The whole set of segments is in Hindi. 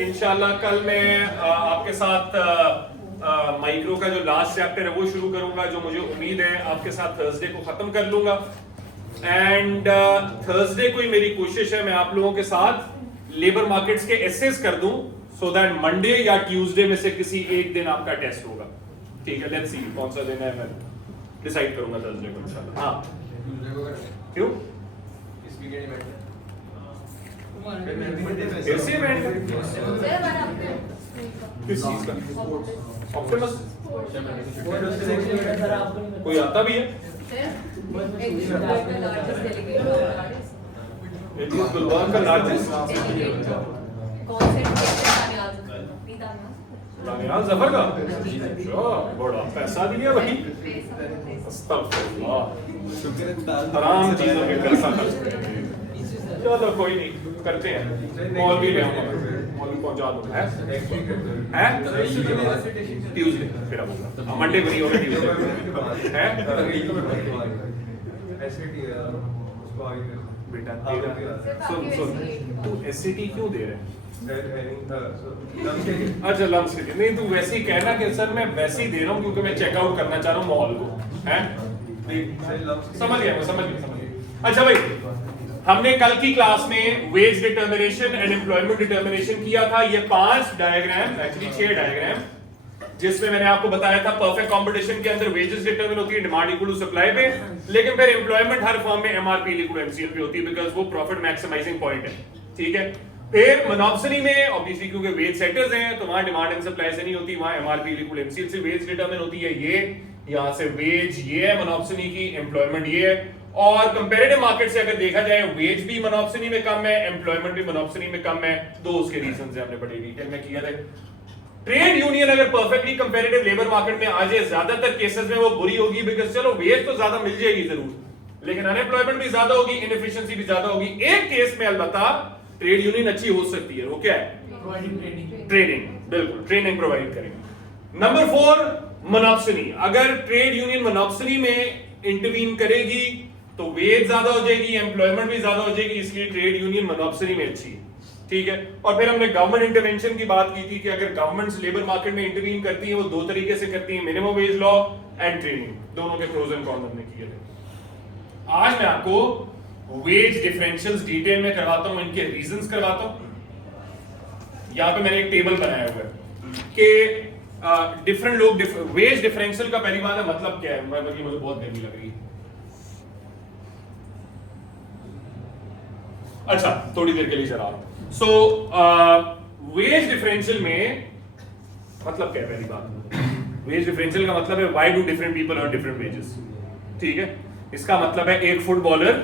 इंशाल्लाह कल मैं आपके साथ माइक्रो का जो लास्ट चैप्टर है वो शुरू करूंगा, जो मुझे उम्मीद है आपके साथ थर्सडे को खत्म कर लूंगा। एंड थर्सडे को ही मेरी कोशिश है मैं आप लोगों के साथ लेबर मार्केट्स के एसेस कर दूं, सो दैट मंडे या ट्यूसडे में से किसी एक दिन आपका टेस्ट होगा। ठीक है, लेट्स सी कौन सा दिन है, मैं डिसाइड करूंगा थर्सडे को इंशाल्लाह। हाँ क्यों किस चीज का ऑप्टिमस कोई आता भी है? गुलबर्ग का लार्जेस्ट जफर का बड़ा पैसा दिया वही हराम चीजों में पैसा खर्च करेंगे। चलो कोई नहीं, करते हैं। मॉल भी ले आऊंगा, मॉल पहुंचा दूंगा। है ट्यूसडे फिर आऊंगा, मंडे को नहीं होगा, ट्यूसडे है। बेटा तेरा सुन तू एससीटी क्यों दे रहे है? अच्छा लम्स के नहीं, तू वैसे ही कहना कि सर मैं वैसे ही दे रहा हूँ क्योंकि मैं चेकआउट करना चाह रहा हूँ मॉल को। है समझ गया, मैं समझ गया। अच्छा भाई, हमने कल की क्लास में wage determination and employment determination किया था। ये 5 डायग्राम, एक्चुअली 6 डायग्राम, जिसमें मैंने आपको बताया था परफेक्ट कंपटीशन के अंदर वेजेस डिटरमिन होती है डिमांड इक्वल टू सप्लाई पे, लेकिन फिर एम्प्लॉयमेंट हर फर्म में एमआरपी इक्वल टू एमसीएल पे होती है, बिकॉज़ वो प्रॉफिट मैक्सिमाइजिंग पॉइंट है। ठीक है, फिर मोनोपोली में ऑब्वियसली क्योंकि वेज सेटर्स हैं तो वहां डिमांड एंड सप्लाई से नहीं होती, वहां एमआरपी इक्वल टू एमसीएल से वेज डिटरमिन होती है। ये यहां से वेज ये है मोनोपोली की, एम्प्लॉयमेंट ये है। और कंपैरेटिव मार्केट से अगर देखा जाए वेज भी मोनोपोली में कम है, एम्प्लॉयमेंट भी मोनोपोली में कम है। दो उसके रीजंस हैं, हमने बड़ी डिटेल में किया था। ट्रेड यूनियन अगर परफेक्टली कंपैरेटिव लेबर मार्केट में आ जाए, ज्यादातर केसेस में वो बुरी होगी, बिकॉज़ चलो वेज तो ज्यादा मिल जाएगी जरूर, लेकिन अनएम्प्लॉयमेंट भी ज्यादा होगी, इनएफिशिएंसी भी ज्यादा होगी। एक केस में अलबत्ता ट्रेड यूनियन अच्छी हो सकती है, वो क्या है? ट्रेनिंग, बिल्कुल ट्रेनिंग प्रोवाइड करेंगे। Number 4 monopoly. अगर ट्रेड यूनियन मोनोपोली में इंटरवीन करेगी तो वेज ज्यादा हो जाएगी, एम्प्लॉयमेंट भी ज्यादा हो जाएगी, इसलिए ट्रेड यूनियन मोनोपोली में अच्छी है। ठीक है, और फिर हमने गवर्नमेंट इंटरवेंशन की बात की थी कि अगर गवर्नमेंट्स लेबर मार्केट में इंटरवीन करती है वो दो तरीके से करती है, minimum wage law and training, दोनों के प्रोज एंड कॉन्स हमने किए थे। आज मैं आपको वेज डिफरेंशियल्स डिटेल में करवाता हूं, इनके रीजंस करवाता हूं। यहां पे मैंने एक टेबल बनाया हुआ है कि डिफरेंट लोग वेज डिफरेंशियल का पहली बात है मतलब क्या है। मुझे बहुत गर्मी लग रही है। अच्छा थोड़ी देर के लिए चला रहा हूं। सो वेज डिफरेंशियल में मतलब क्या है? पहली बात, वेज डिफरेंशियल का मतलब है why do different people earn different wages. ठीक है, इसका मतलब है एक फुटबॉलर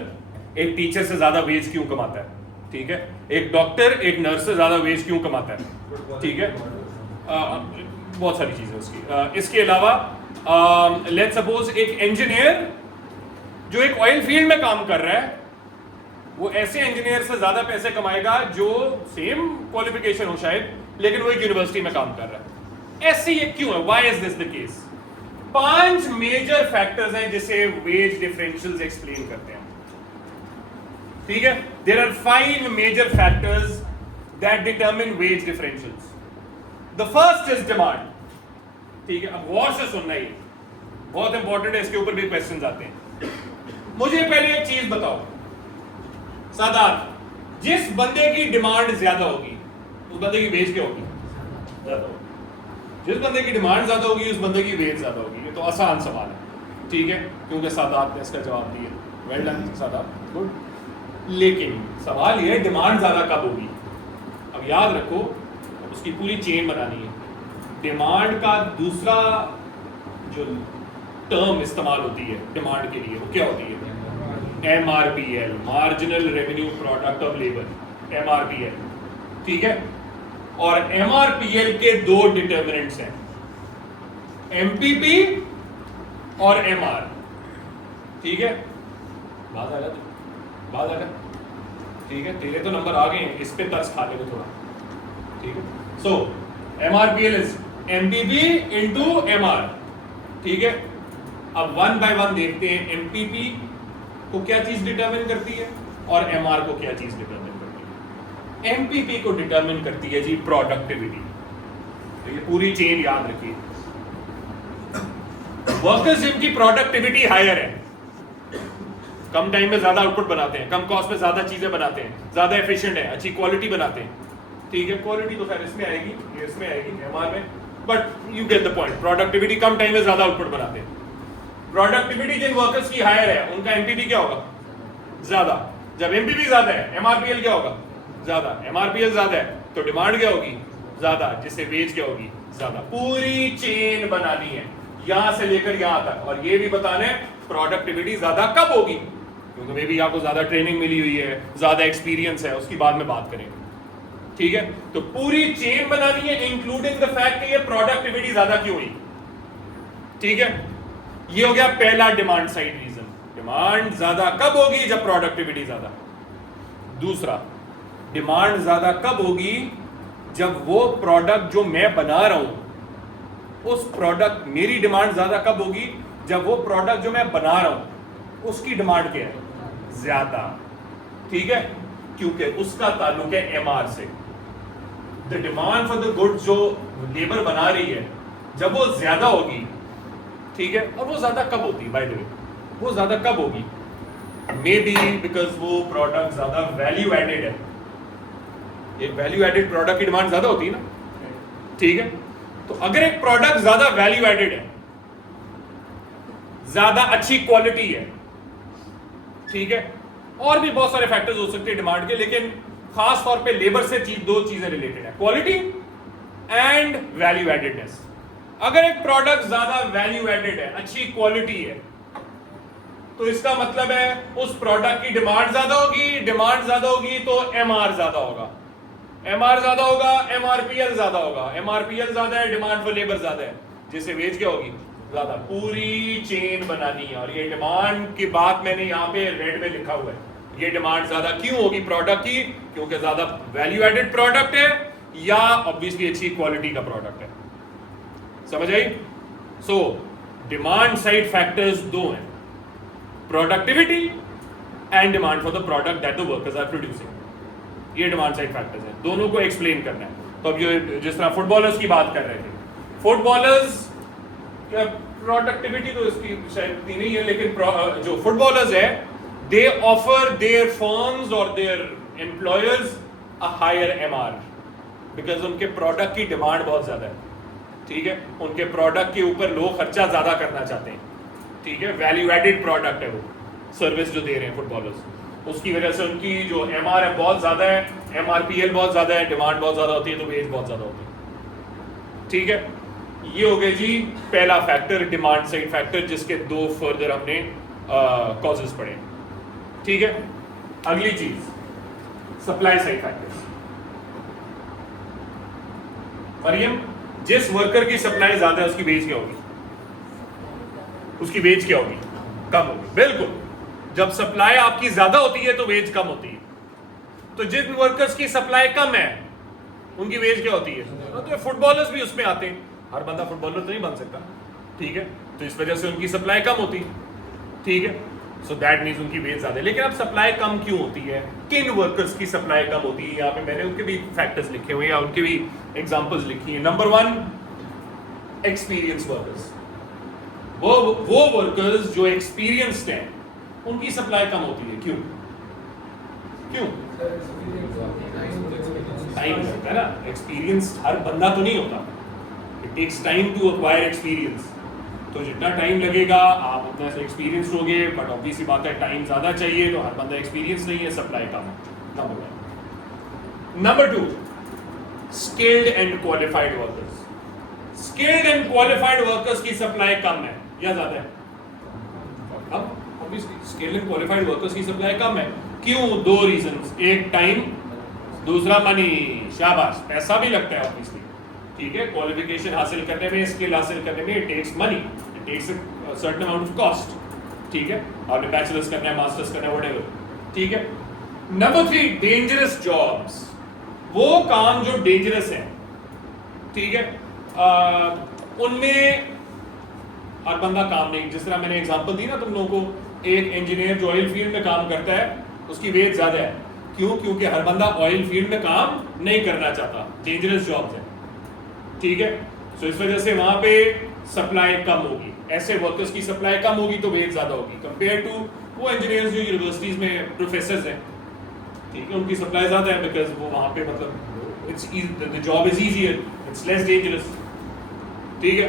एक टीचर से ज्यादा वेज क्यों कमाता है। ठीक है, एक डॉक्टर एक नर्स से ज्यादा वेज क्यों कमाता है। ठीक है, बहुत सारी चीजें उसकी। इसके अलावा लेट्स सपोज एक इंजीनियर जो एक ऑयल फील्ड में काम कर रहा है, वो ऐसे इंजीनियर से ज्यादा पैसे कमाएगा जो सेम क्वालिफिकेशन हो शायद, लेकिन वो एक यूनिवर्सिटी में काम कर रहा है। ऐसे ये क्यों है? Why is this the case? 5 major factors हैं जिसे वेज डिफरेंशियल्स एक्सप्लेन करते हैं। ठीक है, there are 5 major factors that determine wage differentials. The first is demand. ठीक है, अब गौर से सुनना, ये बहुत इंपॉर्टेंट है, इसके ऊपर भी क्वेश्चंस आते हैं। मुझे पहले एक चीज बताओ सादात, जिस बंदे की डिमांड ज्यादा होगी उस बंदे की वेज क्या होगी? ज्यादा होगी। जिस बंदे की डिमांड ज्यादा होगी उस बंदे की वेज ज्यादा होगी। ये तो आसान सवाल है। ठीक है, क्योंकि सादात ने इसका जवाब दिया। Well done Sadat, good. लेकिन सवाल ये है डिमांड ज्यादा कब होगी? अब याद रखो, उसकी पूरी चेन बनानी है। डिमांड का दूसरा जो टर्म इस्तेमाल होती है डिमांड के लिए, वो क्या होती है? MRPL, marginal revenue product of labour, MRPL। ठीक है, और MRPL के 2 डिटर्मिनेंट्स हैं, MPP और MR। ठीक है, बात आ गया। ठीक है, तेरे तो नंबर आ गए हैं, इस पे तरस खा लेंगे थोड़ा। ठीक है, सो MRPL is MPP into MR। ठीक है, अब 1 बाय 1 देखते हैं। MPP को क्या चीज डिटरमिन करती है और MR को क्या चीज डिटरमिन करती है। एमपीपी को डिटरमिन करती है जी प्रोडक्टिविटी। तो ये पूरी चेन याद रखिए। वर्कर्स जिनकी प्रोडक्टिविटी हायर है, कम टाइम में ज्यादा आउटपुट बनाते हैं, कम कॉस्ट में ज्यादा चीजें बनाते हैं, ज्यादा एफिशिएंट है, अच्छी क्वालिटी बनाते हैं। ठीक है, क्वालिटी तो खैर इसमें आएगी, ये इसमें आएगी एमआर में, but you get the point. Productivity come time में ज्यादा आउटपुट बनाते हैं। प्रोडक्टिविटी जिन वर्कर्स की हायर है उनका एमपीपी क्या होगा? ज्यादा। जब एमपीपी ज्यादा है एमआरपीएल क्या होगा? ज्यादा। एमआरपीएल ज्यादा है तो डिमांड क्या होगी? ज्यादा, जिससे वेज क्या होगी? ज्यादा। पूरी चेन बनानी है यहां से लेकर यहां तक, और ये भी बताना है प्रोडक्टिविटी ज्यादा कब होगी, क्योंकि मे बी आपको ज्यादा ट्रेनिंग मिली हुई है, ज्यादा एक्सपीरियंस है, उसकी बाद में बात करेंगे। ठीक है, तो पूरी चेन बनानी है इंक्लूडिंग द फैक्ट कि ये प्रोडक्टिविटी ज्यादा क्यों हुई। ठीक है, ये हो गया पहला डिमांड साइड रीजन। डिमांड ज्यादा कब होगी? जब प्रोडक्टिविटी ज्यादा। दूसरा, डिमांड ज्यादा कब होगी? जब वो प्रोडक्ट जो मैं बना रहा हूं उस प्रोडक्ट, मेरी डिमांड ज्यादा कब होगी? जब वो प्रोडक्ट जो मैं बना रहा हूं उसकी डिमांड क्या है? ज्यादा। ठीक है, क्योंकि उसका ताल्लुक है एमआर से। The demand for the goods जो लेबर बना रही है, जब वो ज्यादा होगी, ठीक है, और वो ज्यादा कब होती है? बाय द वे, वो ज्यादा कब होगी? मे बी बिकॉज वो प्रोडक्ट ज्यादा वैल्यू एडेड है। एक वैल्यू एडेड प्रोडक्ट की डिमांड ज्यादा होती है ना। ठीक है, तो अगर एक प्रोडक्ट ज्यादा वैल्यू एडेड है, ज्यादा अच्छी क्वालिटी है, ठीक है, और भी बहुत सारे फैक्टर्स हो सकते हैं डिमांड के, लेकिन खास तौर पे लेबर से दो चीजें रिलेटेड है, क्वालिटी एंड वैल्यू एडेडनेस। अगर एक प्रोडक्ट ज्यादा वैल्यू एडेड है, अच्छी क्वालिटी है, तो इसका मतलब है उस प्रोडक्ट की डिमांड ज्यादा होगी, डिमांड ज्यादा होगी तो एमआर ज्यादा होगा, एमआर ज्यादा होगा, एमआरपीएल ज्यादा होगा, एमआरपीएल ज्यादा है, डिमांड फॉर लेबर ज्यादा है, जिससे वेज क्या होगी? ज्यादा। पूरी चेन बनानी है, और ये डिमांड की बात मैंने यहां पे रेड में लिखा हुआ है। ये डिमांड ज्यादा क्यों होगी प्रोडक्ट की? क्योंकि ज्यादा वैल्यू एडेड प्रोडक्ट है या ऑब्वियसली अच्छी क्वालिटी का प्रोडक्ट है। समझ आई? सो डिमांड साइड फैक्टर्स दो हैं, productivity and demand for the product that the workers are producing. ये डिमांड साइड फैक्टर्स हैं, दोनों को एक्सप्लेन करना है। तो अब जो जिस तरह फुटबॉलर्स की बात कर रहे थे, फुटबॉलर्स क्या प्रोडक्टिविटी तो इसकी शायद इतनी नहीं है, लेकिन जो फुटबॉलर्स है, दे ऑफर देयर फर्म्स और their employers a higher MR, because उनके प्रोडक्ट की डिमांड बहुत ज्यादा है। ठीक है, उनके प्रोडक्ट के ऊपर लोग खर्चा ज्यादा करना चाहते हैं। ठीक है, वैल्यू एडेड प्रोडक्ट है वो, सर्विस जो दे रहे हैं फुटबॉलर्स, उसकी वजह से उनकी जो एमआर है बहुत ज्यादा है, एमआरपीएल बहुत ज्यादा है, डिमांड बहुत ज्यादा होती है, तो वेज बहुत ज्यादा होती है। ठीक है, ये हो गए जी पहला फैक्टर, डिमांड साइड फैक्टर, जिसके दो फर्दर हमने कॉजेस पढ़े। ठीक है, अगली चीज सप्लाई साइड फैक्टर्स। मरियम, जिस वर्कर की सप्लाई ज्यादा है उसकी वेज क्या होगी? उसकी वेज क्या होगी? कम होगी। बिल्कुल, जब सप्लाई आपकी ज्यादा होती है तो वेज कम होती है। तो जिन वर्कर्स की सप्लाई कम है उनकी वेज क्या होती है? तो फुटबॉलर्स भी उसमें आते हैं, हर बंदा फुटबॉलर तो नहीं बन सकता। ठीक है, तो इस वजह से उनकी सप्लाई कम होती है। ठीक है, सो दैट मीन्स उनकी वेज ज्यादा है। लेकिन अब सप्लाई कम क्यों होती है? किन वर्कर्स की सप्लाई कम होती है? यहाँ पे मैंने उनके भी फैक्टर्स लिखे हुए हैं, उनके भी एग्जांपल्स लिखी हैं। Number 1, experience workers. वो वर्कर्स जो एक्सपीरियंस्ड हैं उनकी सप्लाई कम होती है। क्यों? क्यों? टाइम लगता है ना। एक्सपीरियंस हर बंदा तो नहीं होता, it takes time to acquire experience. तो जितना टाइम लगेगा आप उतना से एक्सपीरियंस होगे, बट ऑब्वियसली बात है टाइम ज्यादा चाहिए, तो हर बंदा एक्सपीरियंस नहीं है, सप्लाई कम है। Number 1। Number 2, skilled and qualified workers. Skilled and qualified workers की सप्लाई कम है या ज्यादा है? अब obviously skilled and qualified workers की सप्लाई कम है। क्यों? 2 रीजंस, एक टाइम, दूसरा मनी। शाबाश, पैसा भी लगता है ऑब्वियसली। ठीक है, क्वालिफिकेशन हासिल करने में, स्किल हासिल करने में, it takes money, it takes a certain amount of cost. ठीक है, आपने बैचलर्स करना है, मास्टर्स करना है, व्हाटएवर। ठीक है। Number 3, dangerous jobs. वो काम जो डेंजरस है, ठीक है, उनमें हर बंदा काम नहीं। जिस तरह मैंने एग्जांपल दी ना तुम लोगों को, एक इंजीनियर जो ऑयल फील्ड में काम करता है उसकी वेज ज्यादा है, क्यों? क्योंकि हर बंदा ऑयल फील्ड में काम नहीं करना चाहता, डेंजरस जॉब्स है, ठीक है। सो इस वजह से वहां पे सप्लाई कम होगी, ऐसे वर्कर्स की सप्लाई कम होगी तो वेज ज्यादा होगी कंपेयर टू वो इंजीनियर्स जो यूनिवर्सिटीज में प्रोफेसर्स हैं, ठीक है, उनकी सप्लाई ज्यादा है बिकॉज वो वहां पे मतलब it's the job is easier, it's less dangerous, ठीक है।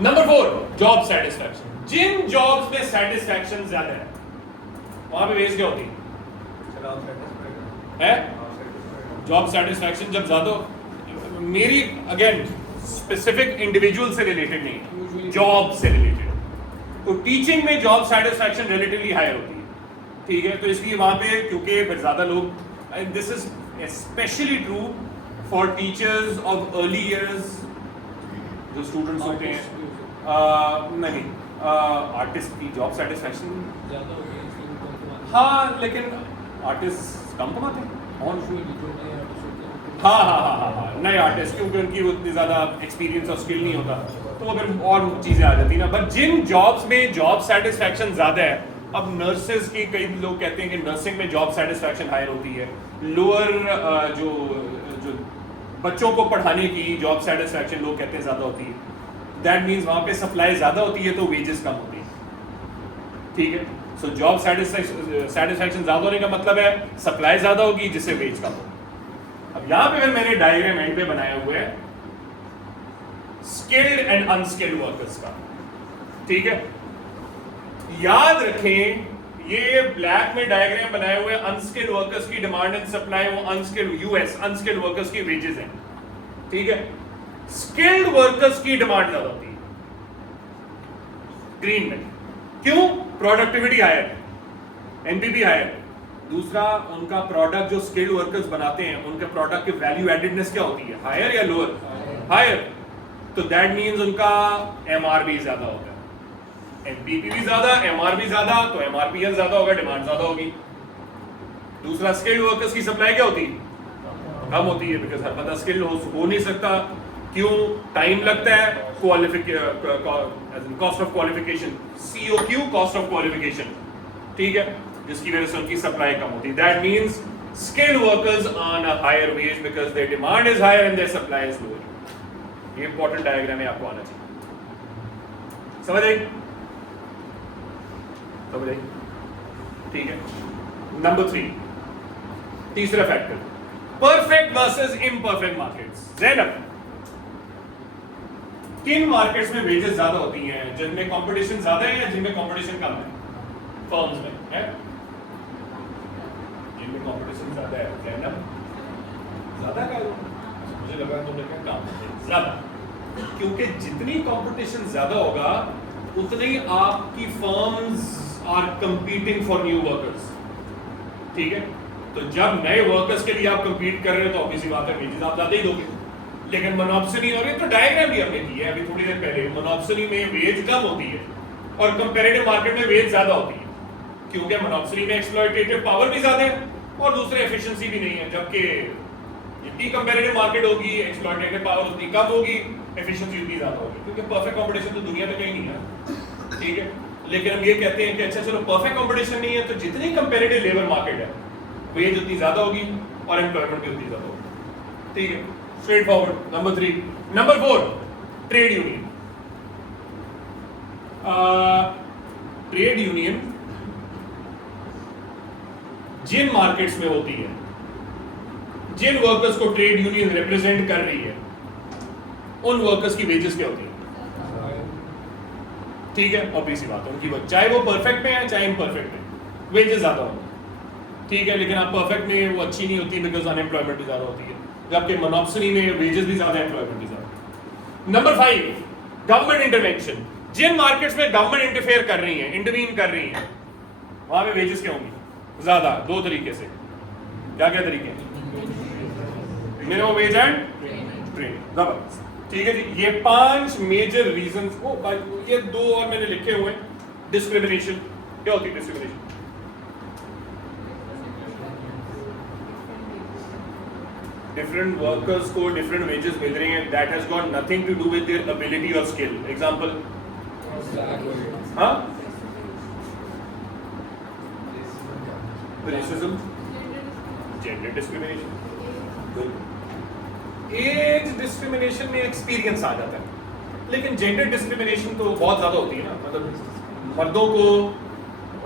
Number 4, job satisfaction. जिन जॉब्स में सेटिस्फैक्शन ज्यादा है वहां पे वेज क्या होती है? जॉब सेटिस्फैक्शन जब ज्यादा, मेरी अगेन स्पेसिफिक इंडिविजुअल से रिलेटेड नहीं, जॉब से रिलेटेड, तो टीचिंग में जॉब सेटिस्फैक्शन रिलेटिवली हायर होती है, ठीक है। तो इसलिए वहां पे क्योंकि ज्यादा लोग, this is specially true for teachers of early years, जो स्टूडेंट्स होते हैं, नहीं आर्टिस्ट की जॉब सेटिस्फैक्शन ज्यादा होगी, हाँ, लेकिन आर्टिस्ट कम कमाते हैं और हाँ नए आर्टिस्ट, क्योंकि उनकी उतनी ज़्यादा एक्सपीरियंस और स्किल नहीं होता, तो वो फिर और चीज़ें आ जाती ना। बट जिन जॉब्स में जॉब सेटिस्फैक्शन ज़्यादा है, अब नर्सेज की कई लोग कहते हैं कि नर्सिंग में जॉब सेटिस्फैक्शन हायर होती है, लोअर जो बच्चों को पढ़ाने की जॉब सेटिस्फैक्शन लोग कहते हैं ज़्यादा होती है, दैट मीन्स वहाँ पे सप्लाई ज़्यादा होती है तो वेजेस कम होती है, ठीक है। सो जॉब सेटिस्फैक्शन ज़्यादा होने का मतलब है सप्लाई ज़्यादा होगी जिससे वेज कम होगी। अब यहाँ पे मैंने डायग्राम एंड पे बनाया हुआ है स्किल्ड एंड अनस्किल्ड वर्कर्स का, ठीक है। याद रखें ये ब्लैक में डायग्राम बनाए हुए अनस्किल्ड वर्कर्स की डिमांड एंड सप्लाई, वो अनस्किल्ड यूएस अनस्किल्ड वर्कर्स की वेजेस हैं, ठीक है। स्किल्ड वर्कर्स की डिमांड ज्यादा होती है ग्रीन में, क्यों? प्रोडक्टिविटी हायर, एनपीपी हायर, दूसरा उनका प्रोडक्ट जो स्किल्ड वर्कर्स बनाते हैं उनके प्रोडक्ट की वैल्यू एडेडनेस क्या होती है? हायर या लोअर? हायर। तो दैट मींस उनका एमआरपी ज्यादा होता है, एनपीपी भी ज्यादा, एमआरपी ज्यादा, तो एमआरपीएल ज्यादा होगा, डिमांड ज्यादा होगी। दूसरा स्किल्ड वर्कर्स की सप्लाई क्या होती है? कम होती है, बिकॉज हर बंदा स्किल्ड हो नहीं सकता, क्यों? टाइम लगता है, cost of qualification, COQ cost of qualification, ठीक है, जिसकी वजह से उनकी सप्लाई कम होती है। That means skilled workers earn a higher wage because their demand is higher and their supply is lower. ये इंपॉर्टेंट डायग्राम है, आपको आना चाहिए, समझ आई? समझ आई, ठीक है। नंबर 3, तीसरा factor, perfect versus imperfect markets. Zainab, किन मार्केट्स में वेजेस ज्यादा होती हैं? जिनमें कंपटीशन ज्यादा है या जिनमें कंपटीशन कम है? फर्म्स में है जिनमें कंपटीशन ज्यादा है, ज़ैनब ज्यादा का, मुझे लगा तुमने कहा कम, ज्यादा, क्योंकि जितनी कंपटीशन ज्यादा होगा उतने ही आपकी firms are competing for new workers, ठीक है। तो जब नए वर्कर्स के लिए आप कंपीट कर रहे हो तो ऑब्वियसली बात है वेजेस आप ज्यादा ही दोगे। लेकिन मोनोपोली, और ये तो डायग्राम भी हमने की है अभी थोड़ी देर पहले, मोनोपोली में वेज कम होती है और कंपैरेटिव मार्केट में वेज ज्यादा होती है, क्योंकि मोनोपोली में एक्सप्लॉयटेटिव पावर भी ज्यादा है और दूसरे एफिशिएंसी भी नहीं है, जबकि जितनी कंपैरेटिव मार्केट होगी एक्सप्लॉयटेटिव पावर उतनी कम होगी, एफिशिएंसी उतनी ज्यादा होगी, क्योंकि परफेक्ट कंपटीशन तो दुनिया में कहीं नहीं है, ठीक है। लेकिन हम ये कहते हैं कि अच्छा चलो परफेक्ट कंपटीशन नहीं है तो जितनी कंपैरेटिव लेबर मार्केट है वेज उतनी ज्यादा होगी और एम्प्लॉयमेंट भी उतनी ज्यादा होगी, ठीक है, straightforward. Number 3। Number 4, trade union. Trade union जिन मार्केट्स में होती है, जिन वर्कर्स को ट्रेड यूनियन रिप्रेजेंट कर रही है, उन वर्कर्स की वेजेस क्या होती है? ठीक है, ऑब्वियस सी बात है, उनकी चाहे वो परफेक्ट में है चाहे इम्परफेक्ट में, वेजेस ज्यादा होंगे, ठीक है। लेकिन आप परफेक्ट में वो अच्छी नहीं होती बिकॉज अनएम्प्लॉयमेंट भी ज्यादा होती है, जबकि मोनोपोली में वेजेस भी ज्यादा, एम्प्लॉयमेंट भी ज्यादा। Number 5, government intervention. जिन मार्केट्स में गवर्नमेंट इंटरफेयर कर रही है, इंटरवीन कर रही है, वहां पे वेजेस क्या होंगी? ज्यादा। 2 तरीके से, क्या क्या तरीके? मिनिमम वेज एंड ट्रेड, जबरदस्त, ठीक है जी। ये 5 मेजर रीजंस, ये 2 और मैंने लिखे हुए। डिस्क्रिमिनेशन, क्या होती है डिस्क्रिमिनेशन? डिफरेंट वर्कर्स को डिफरेंट वेजेस मिल रही हैं, that has got nothing to do with their ability और स्किल। एग्जांपल, हाँ racism, gender discrimination, age discrimination में एक्सपीरियंस आ जाता है, लेकिन जेंडर डिस्क्रिमिनेशन तो बहुत ज्यादा होती है ना। मतलब मर्दों को,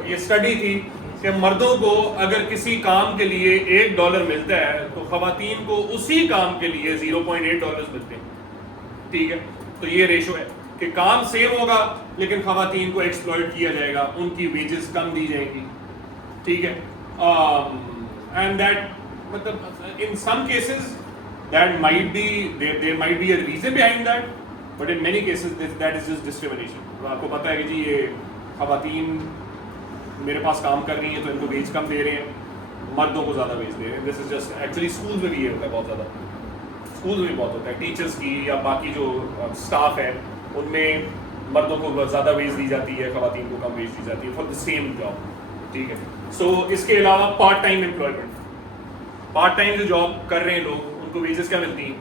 ये स्टडी थी कि मर्दों को अगर किसी काम के लिए $1 मिलता है तो खवातीन को उसी काम के लिए $0.8 मिलते हैं। ठीक है, तो ये रेशो है कि काम सेम होगा लेकिन खवातीन को एक्सप्लॉइट किया जाएगा, उनकी वेजेस कम दी जाएंगी। ठीक है, एंड दैट मतलब in some cases that might be there might be a reason behind that, but in many cases that is just discrimination. आपको पता है कि जी ये खवातीन मेरे पास काम कर रही हैं तो इनको वेज कम दे रहे हैं, मर्दों को ज़्यादा वेज दे रहे हैं। This is just actually school में भी ये होता है, बहुत ज़्यादा स्कूल में बहुत होता है। टीचर्स की या बाकी जो स्टाफ है उनमें मर्दों को ज़्यादा वेज दी जाती है, खवातीन को कम वेज दी जाती है फॉर द सेम जॉब। ठीक है, सो इसके अलावा part time employment, part time जो जॉब कर रहे हैं लोग उनको वेजेस क्या मिलती हैं?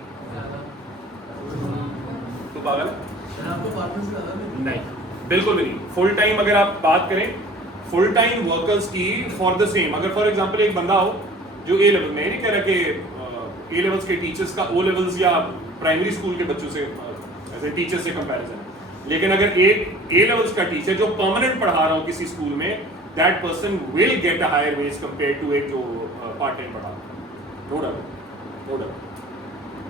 तो पागल नहीं, बिल्कुल भी नहीं। फुल टाइम अगर आप बात करें फुल टाइम वर्कर्स की फॉर द सेम, अगर फॉर एग्जांपल एक बंदा हो जो ए लेवल में, नहीं कह रहा कि ए लेवल्स के टीचर्स का ओ लेवल्स या प्राइमरी स्कूल के बच्चों से ऐसे टीचर्स से कंपैरिजन, लेकिन अगर एक ए लेवल्स का टीचर जो परमानेंट पढ़ा रहा हो किसी स्कूल में, that person will get a higher wage compare to एक जो पार्ट टाइम पढ़ा। No doubt, no doubt.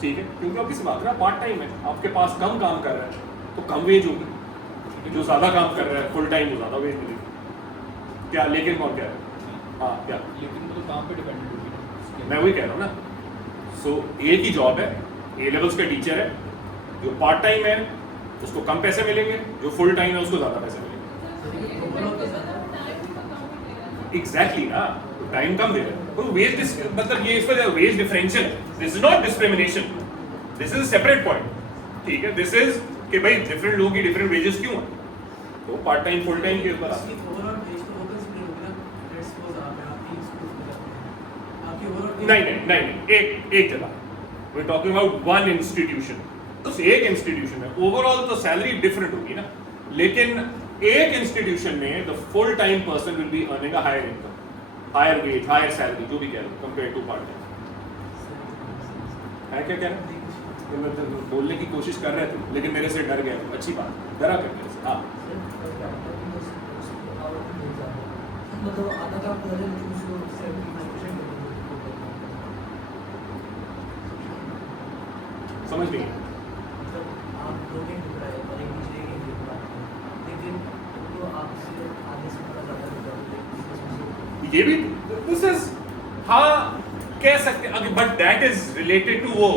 ठीक है, क्योंकि आप किसी बात रहा पार्ट टाइम है, आपके पास कम काम कर रहा है तो कम वेज होगी, जो ज्यादा काम कर रहा है फुल टाइम वो ज्यादा वेज मिलेगी। क्या लेकिन कौन कह रहा है? हाँ क्या लेकिन तो काम पे डिपेंडेंट होगी, मैं वही कह रहा हूँ ना। सो एक ही जॉब है, ए लेवल्स का टीचर है, जो पार्ट टाइम है उसको कम पैसे मिलेंगे, जो फुल टाइम है उसको ज्यादा पैसे मिलेंगे। एग्जैक्टली ना, टाइम कम दे रहे हैं तो वेज मतलब ये इस वजह wage differential, this is not discrimination, this is separate point. ठीक है, दिस इज कि भाई डिफरेंट लोगों की डिफरेंट वेजेस क्यों है, तो पार्ट टाइम फुल टाइम के ऊपर नहीं, एक जगह we talking about one institution, तो एक इंस्टीट्यूशन में ओवरऑल तो सैलरी डिफरेंट होगी ना, लेकिन एक इंस्टीट्यूशन में the full time person will be earning a higher income, higher wage, higher salary, जो भी कह रहे हो कंपेयर टू पार्ट टाइम। है क्या कह रहे हैं? बोलने की कोशिश कर रहे थे लेकिन मेरे से डर गए, अच्छी बात, डरा कर मेरे से। हाँ समझ नहीं, ये भी दिस इज, हाँ कह सकते हैं, but that is related to वो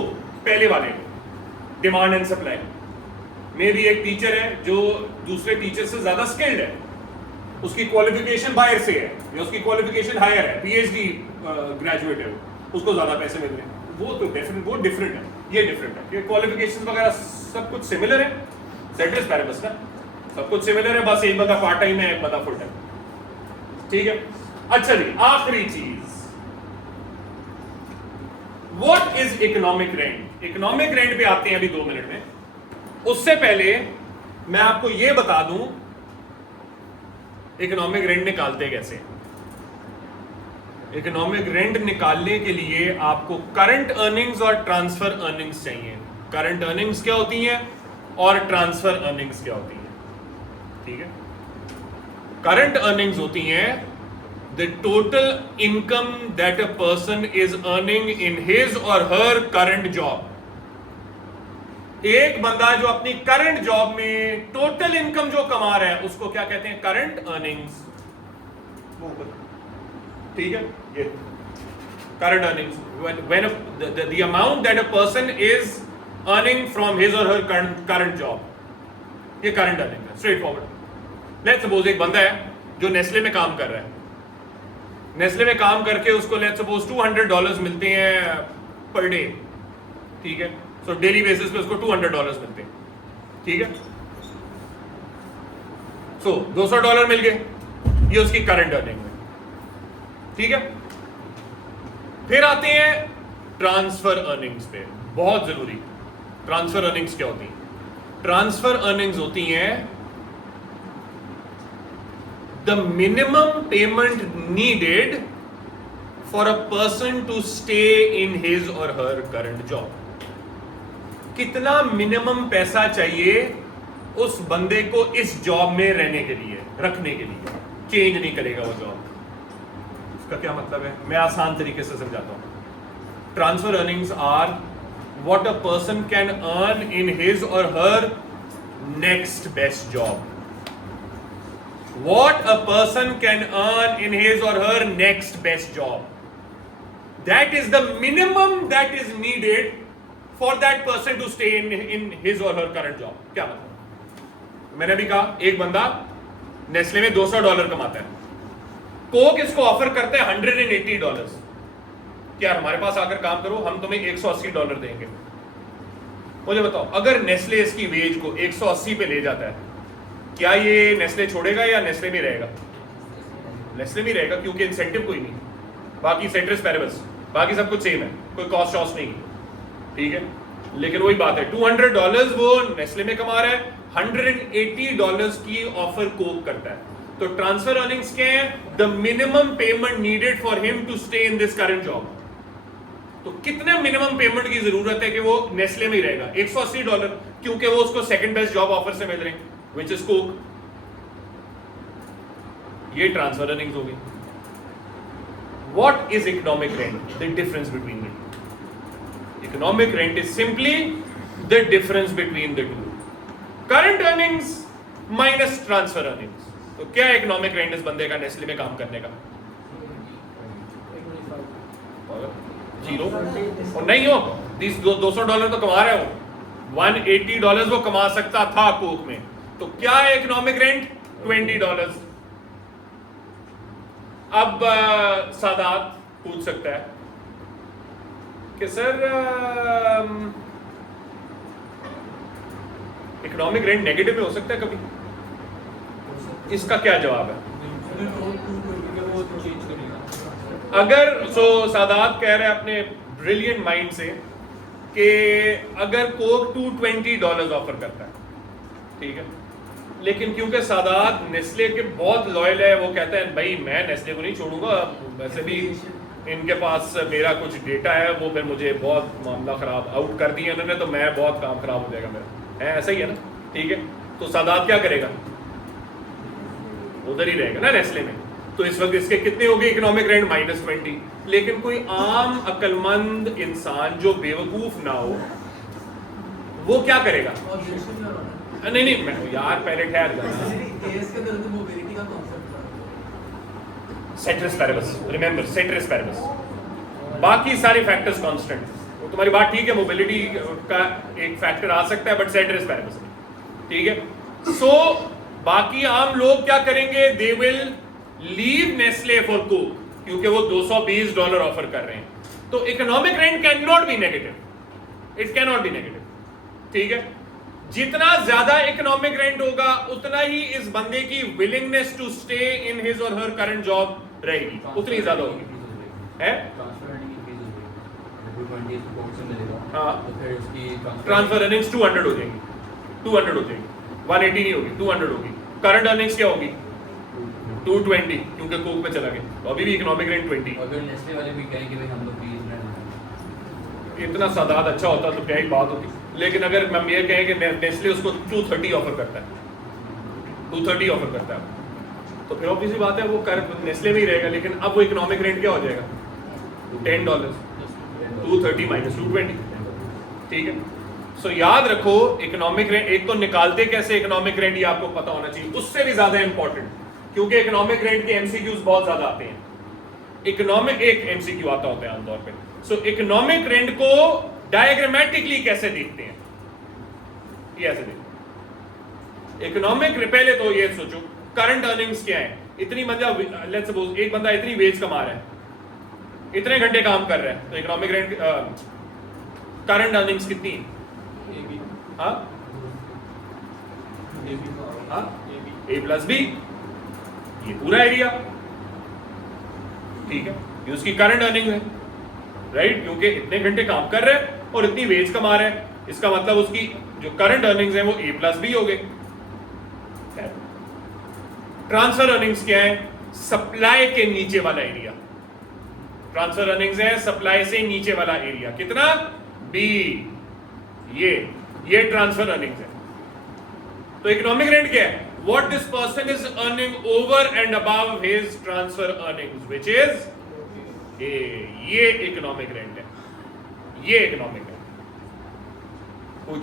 पहले वाले डिमांड एंड सप्लाई में भी एक टीचर है जो दूसरे टीचर से ज्यादा स्किल्ड है, उसकी क्वालिफिकेशन बाहर से है या उसकी क्वालिफिकेशन हायर है, पीएचडी ग्रेजुएट है, उसको ज्यादा पैसे मिल रहे हैं, वो तो डिफरेंट है, ये डिफरेंट है। ये क्वालिफिकेशन वगैरह सब कुछ सिमिलर है, सेट्रिस पैरेबस ना, सब कुछ सिमिलर है, बस एक बंदा पार्ट टाइम है, एक बंदा फुल टाइम। ठीक है, अच्छा जी, आखिरी चीज, what is economic rent? Economic rent पे आते हैं अभी 2 मिनट में। उससे पहले मैं आपको यह बता दूं इकोनॉमिक रेंट निकालते कैसे। इकोनॉमिक रेंट निकालने के लिए आपको करंट अर्निंग्स और ट्रांसफर अर्निंग्स चाहिए। करंट अर्निंग्स क्या होती हैं और ट्रांसफर अर्निंग्स क्या होती हैं? ठीक है, करंट अर्निंग्स होती हैं the total income that a person is earning in his or her current job. एक बंदा जो अपनी करंट जॉब में टोटल इनकम जो कमा रहा है उसको क्या कहते हैं? Current earnings. ठीक है, ये current earnings, when the amount that a person is earning from his or her current job, ये करंट अर्निंग है, स्ट्रेट फॉरवर्ड। लेट्स सपोज एक बंदा है जो नेस्ले में काम कर रहा है, नेस्ले में काम करके उसको लेट्स सपोज $200 मिलते हैं पर डे। ठीक है, सो डेली बेसिस पे उसको $200 मिलते हैं। ठीक है, सो $200 मिल गए, ये उसकी करंट अर्निंग है। ठीक है, फिर आते हैं ट्रांसफर अर्निंग्स पे, बहुत जरूरी। ट्रांसफर अर्निंग्स क्या होती हैं? ट्रांसफर अर्निंग्स होती हैं the minimum payment needed for a person to stay in his or her current job? कितना मिनिमम पैसा चाहिए उस बंदे को इस जॉब में रहने के लिए, रखने के लिए? चेंज नहीं करेगा वो जॉब। इसका क्या मतलब है? मैं आसान तरीके से समझाता हूं। Transfer earnings are what a person can earn in his or her next best job. What a person can earn in his or her next best job. That is the minimum that is needed for that person to stay in his or her current job. क्या मतलब? मैंने अभी कहा एक बंदा नेस्ले में $200 कमाता है, कोक इसको ऑफर करते हैं $180 कि यार हमारे पास आकर काम करो, हम तुम्हें $180 देंगे। मुझे बताओ, अगर नेस्ले इसकी वेज को 180 पे ले जाता है, क्या ये नेस्ले छोड़ेगा या नेस्ले में रहेगा? नेस्ले में रहेगा, क्योंकि इंसेंटिव कोई नहीं, बाकी सेट्रिस पैरेबल्स, बाकी सब कुछ सेम है, कोई कॉस्ट शॉस्ट नहीं, ठीक है। लेकिन वही बात है, $200 वो नेस्ले में कमा रहा है, $180 की ऑफर कोक करता है। तो ट्रांसफर अर्निंग्स क्या है? The minimum payment needed for him to stay in this current job. तो कितने मिनिमम पेमेंट की जरूरत है कि वो नेस्ले में ही रहेगा? $180, क्योंकि वो उसको सेकंड बेस्ट जॉब ऑफर से मिल रहे हैं, विच इज कोक। ये ट्रांसफर अर्निंग्स होगी। What is economic rent? The difference between it. Economic rent is simply the difference between the two. Current earnings minus transfer earnings. तो क्या है इकोनॉमिक रेंट इस बंदे का नेस्ले में काम करने का? 0। और नहीं हो, $200 तो कमा रहे हो, $180 वो कमा सकता था कोक में। तो क्या है इकोनॉमिक रेंट? $20। अब सादात पूछ सकता है कि सर इकोनॉमिक रेंट नेगेटिव में हो सकता है कभी? इसका क्या जवाब है? अगर सादात कह रहे हैं अपने ब्रिलियंट माइंड से कि अगर कोक $220 ऑफर करता है, ठीक है, लेकिन क्योंकि सादात नेस्ले के बहुत लॉयल है, वो कहता है भाई मैं नेस्ले को नहीं छोड़ूंगा, वैसे भी इनके पास मेरा कुछ डेटा है, वो फिर मुझे बहुत मामला खराब आउट कर दिया उन्होंने, तो मैं बहुत काम खराब हो जाएगा मेरा, है ऐसा ही है ना, ठीक है। तो सादात क्या करेगा? उधर ही रहेगा ना नेस्ले में। तो इस वक्त इसके कितने हो गए इकोनॉमिक रेंट? -20। लेकिन कोई आम अक्लमंद इंसान जो बेवकूफ ना हो, वो क्या करेगा? नहीं मैं यार पहले ठहर जा। सेट्रिस पैरेबल्स, रिमेंबर सेट्रिस पैरेबल्स, बाकी सारे फैक्टर्स कांस्टेंट। वो तुम्हारी बात ठीक है, मोबिलिटी का एक फैक्टर आ सकता है, बट सेट्रिस पैरेबल्स, ठीक है। सो बाकी आम लोग क्या करेंगे? They will leave Nestle for Coke, क्योंकि वो $220 ऑफर कर रहे हैं। तो economic rent can not be negative, it can not be negative, ठीक है। जितना ज्यादा इकोनॉमिक रेंट होगा, उतना ही इस बंदे की willingness to stay in his और हर करंट जॉब रहेगी, उतनी ज्यादा होगी, है। हाँ, ट्रांसफर अर्निंग्स 200 हो जाएंगी, 200 हो जाएगी, 180 नहीं होगी, 200 होगी। करंट अर्निंग्स क्या होगी? 220, क्योंकि कोक पे चला गया, तो अभी भी इकोनॉमिक रेंट 20। अगर नेस्ले वाले भी कहें कि भाई हम लोग इतना सादात अच्छा होता तो क्या ही बात होती। लेकिन अगर हम ये कहें कि नेस्ले उसको 230 ऑफर करता है, 230 ऑफर करता है, तो फिर ऑब्वियसली बात है वो कर नेस्ले में ही रहेगा। लेकिन अब वो इकोनॉमिक रेंट क्या हो जाएगा? $10, 230 - 220, ठीक है। सो याद रखो, इकोनॉमिक रेंट एक तो निकालते कैसे इकोनॉमिक रेंट, ये आपको पता होना चाहिए। उससे भी ज्यादा इंपॉर्टेंट, क्योंकि इकोनॉमिक रेंट के एमसीक्यूज बहुत ज्यादा आते हैं। इकोनॉमिक एक एमसीक्यू आता होता है आमतौर पे। सो इकोनॉमिक रेंट को डायग्रामेटिकली कैसे देखते हैं? ये ऐसे देखते हैं। इकोनॉमिक, पहले तो ये सोचो करंट अर्निंग्स क्या है। इतनी बंदा, लेट्स सपोज एक बंदा इतनी वेज कमा रहा है, इतने घंटे काम कर रहा है, तो इकोनॉमिक रेंट करंट अर्निंग्स कितनी है? हाँ, A+B, ये पूरा एरिया, ठीक है, ये उसकी करंट अर्निंग है, राइट, क्योंकि इतने घंटे काम कर रहे हैं और इतनी वेज कमा रहे हैं, इसका मतलब उसकी जो करंट अर्निंग्स हैं वो A+B हो गए। ट्रांसफर अर्निंग्स क्या है? सप्लाई के नीचे वाला एरिया, ट्रांसफर अर्निंग्स है सप्लाई से नीचे वाला एरिया, कितना बी, ये ट्रांसफर अर्निंग्स है। तो इकोनॉमिक रेंट क्या है? What this person is earning over and above his transfer earnings which is ये इकोनॉमिक रेंट है, ये इकोनॉमिक रेंट। कुछ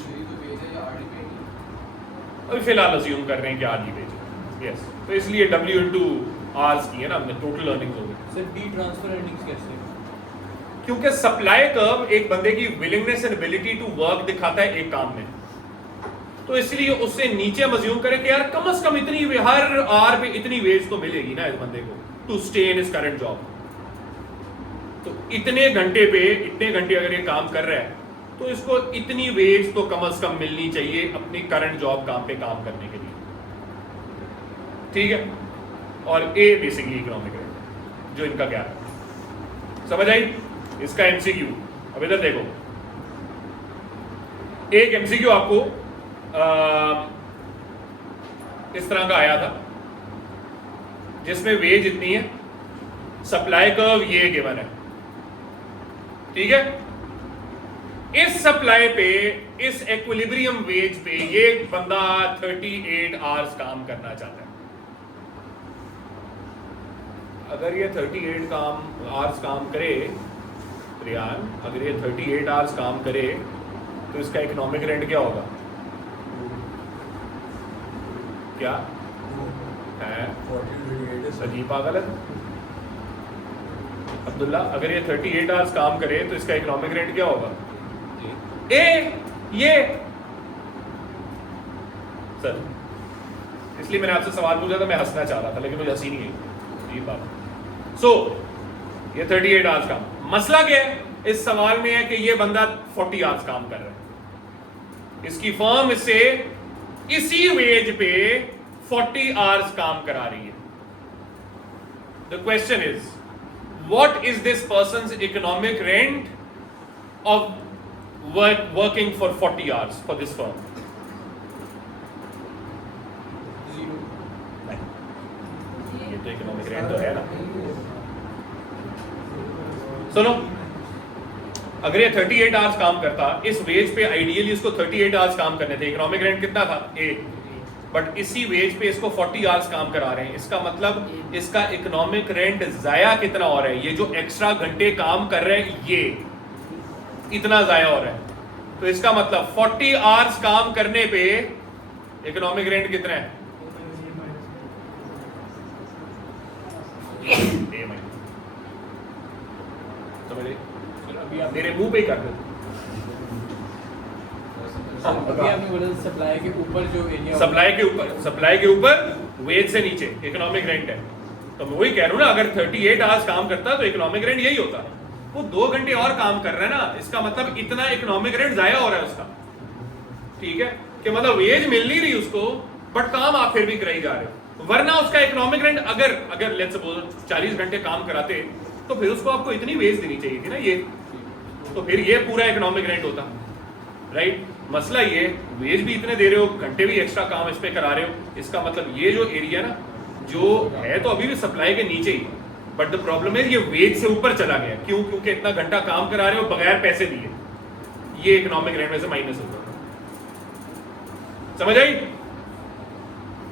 अभी फिलहाल अज्यूम कर रहे हैं कि आधी वेज है, यस, तो इसलिए W इंटू आर्स की है ना हमने, टोटल अर्निंग्स हो गई। सर डी ट्रांसफर अर्निंग्स कैसे? क्योंकि सप्लाई कर्व एक बंदे की willingness and ability to work दिखाता है एक काम में, तो इसलिए उससे नीचे हम अज्यूम करें कि यार कम से कम इतनी हर आर पे इतनी वेज तो मिलेगी ना इस बंदे को to stay in his current job. तो इतने घंटे पे, इतने घंटे अगर ये काम कर रहा है तो इसको इतनी वेज तो कम से कम मिलनी चाहिए अपनी करंट जॉब काम पे काम करने के लिए, ठीक है। और ए बेसिकली इकोनॉमिक रेंट जो इनका क्या है, समझ आई? इसका एमसीक्यू अब इधर देखो, एक एमसीक्यू आपको इस तरह का आया था जिसमें वेज इतनी है, सप्लाई कर्व ये गिवन है, ठीक है। इस सप्लाई पे, इस इक्विलिब्रियम वेज पे ये बंदा 38 आवर्स काम करना चाहता है। अगर ये 38 आवर्स काम करे रियान, अगर ये 38 आवर्स काम करे तो इसका इकोनॉमिक रेंट क्या होगा? क्या है? सही पागल है अब्दुल्ला, अगर ये 38 आवर्स काम करे तो इसका इकोनॉमिक रेंट क्या होगा? ये सर, इसलिए मैंने आपसे सवाल पूछा था, मैं हंसना चाह रहा था लेकिन मुझे हंसी नहीं आई ये बात। सो ये 38 आवर्स काम, मसला क्या है इस सवाल में है कि ये बंदा 40 आवर्स काम कर रहा है, इसकी फर्म इससे इसी वेज पे 40 आवर्स काम करा रही है। The question is what is this persons economic rent of working for 40 hours for this firm? नहीं, ये तो इकोनॉमिक रेंट तो है ना। सुनो, अगर ये 38 आवर्स काम करता, इस वेज पे आइडियली इसको 38 आवर्स काम करने थे, इकोनॉमिक रेंट कितना था? 8, बट इसी वेज पे इसको 40 आवर्स काम करा रहे हैं, इसका मतलब इसका इकोनॉमिक रेंट जाया कितना हो रहा है? ये जो एक्स्ट्रा घंटे काम कर रहे हैं ये इतना जाया हो रहा है, तो इसका मतलब 40 आवर्स काम करने पे इकोनॉमिक रेंट कितना है? मेरे मुंह पे ही कर दो। अभी आपने बोला सप्लाई के ऊपर जो एरिया, सप्लाई के ऊपर वेज से नीचे इकोनॉमिक रेंट है, तो मैं वही कह रहा हूं ना, अगर 38 आवर्स काम करता तो इकोनॉमिक रेंट यही होता। वो 2 घंटे और काम कर रहा है ना, इसका मतलब इतना इकोनॉमिक रेंट जाया हो रहा है उसका, ठीक है, कि मतलब वेज मिल नहीं रही उसको बट काम आप फिर भी कराई जा रहे हो। वरना उसका इकोनॉमिक रेंट अगर लेट्स सपोज 40 घंटे काम कराते तो फिर उसको आपको इतनी वेज देनी चाहिए थी ना ये, तो फिर ये पूरा इकोनॉमिक रेंट होता, राइट। मसला ये वेज भी इतने दे रहे हो, घंटे भी एक्स्ट्रा काम इस पे करा रहे हो, इसका मतलब ये जो एरिया ना जो है तो अभी भी सप्लाई के नीचे ही, बट द प्रॉब्लम है ये वेज से ऊपर चला गया। क्यों? क्योंकि इतना घंटा काम करा रहे हो बगैर पैसे दिए, ये इकोनॉमिक रेंट में से माइनस होगा। समझ आई?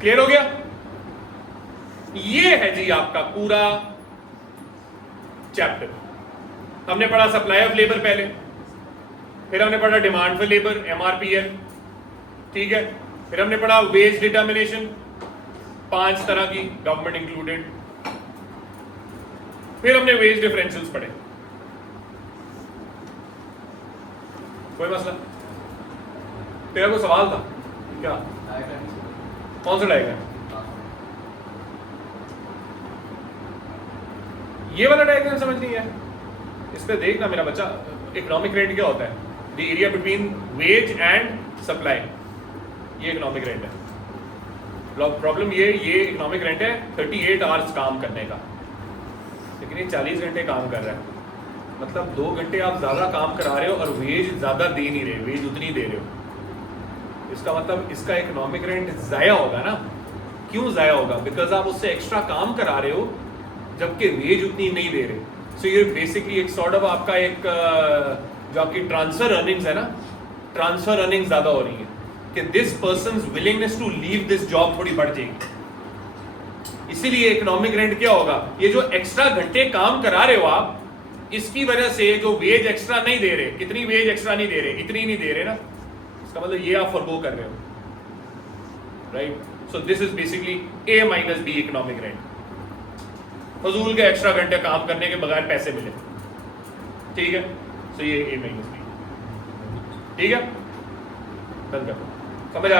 क्लियर हो गया? ये है जी आपका पूरा चैप्टर। हमने पढ़ा सप्लाई ऑफ लेबर पहले, फिर हमने पढ़ा डिमांड फॉर लेबर MRPL, ठीक है, फिर हमने पढ़ा वेज डिटर्मिनेशन 5 तरह की गवर्नमेंट इंक्लूडेड, फिर हमने वेज डिफरेंशियल्स पढ़े। कोई मसला? तेरा कोई सवाल था क्या? कौन सा डायग्राम? ये वाला डायग्राम समझ नहीं है? इस पे देखना मेरा बच्चा, इकोनॉमिक रेंट क्या होता है? The area between wage and supply, ये इकोनॉमिक रेंट है। प्रॉब्लम ये इकोनॉमिक रेंट है 38 आवर्स काम करने का, लेकिन ये 40 घंटे काम कर रहा है, मतलब 2 घंटे आप ज्यादा काम करा रहे हो और वेज ज्यादा दे नहीं रहे, वेज उतनी दे रहे हो। इसका मतलब इसका इकोनॉमिक रेंट जाया होगा ना। क्यों जाया होगा? बिकॉज आप उससे एक्स्ट्रा काम करा रहे हो जबकि वेज उतनी नहीं दे रहे। सो ये बेसिकली एक सॉर्ट ऑफ आपका एक जो आपकी ट्रांसफर अर्निंग्स है ना, ट्रांसफर अर्निंग्स ज्यादा हो रही है कि this person's willingness to leave this job थोड़ी बढ़ जाएगी। इसीलिए इकोनॉमिक रेंट क्या होगा, ये जो एक्स्ट्रा घंटे काम करा रहे हो आप, इसकी वजह से जो वेज एक्स्ट्रा नहीं दे रहे, कितनी वेज एक्स्ट्रा नहीं दे रहे, इतनी नहीं दे रहे ना, इसका मतलब ये आप फॉरगो कर रहे हो, right. So this is basically A minus be economic rent, फजूल के एक्स्ट्रा घंटे काम करने के बगैर पैसे मिले, ठीक है। सो ये ए माइनस बी, ठीक है, समझ आ